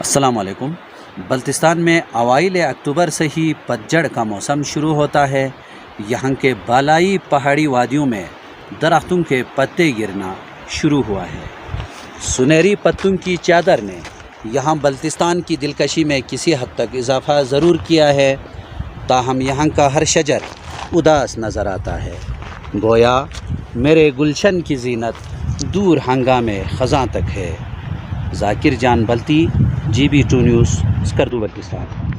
अस्सलाम वालेकुम। बल्तिस्तान में अवाइल अक्टूबर से ही पतझड़ का मौसम शुरू होता है। यहाँ के बालाई पहाड़ी वादियों में दरख्तों के पत्ते गिरना शुरू हुआ है। सुनहरी पत्तों की चादर ने यहाँ बल्तिस्तान की दिलकशी में किसी हद तक इजाफ़ा ज़रूर किया है, ताहम यहाँ का हर शजर उदास नज़र आता है। गोया मेरे गुलशन की जीनत दूर हंगामे ख़ज़ां तक है। ज़ाकिर जान बल्ती, GB2 न्यूज़, स्कर्दू बल्तिस्तान।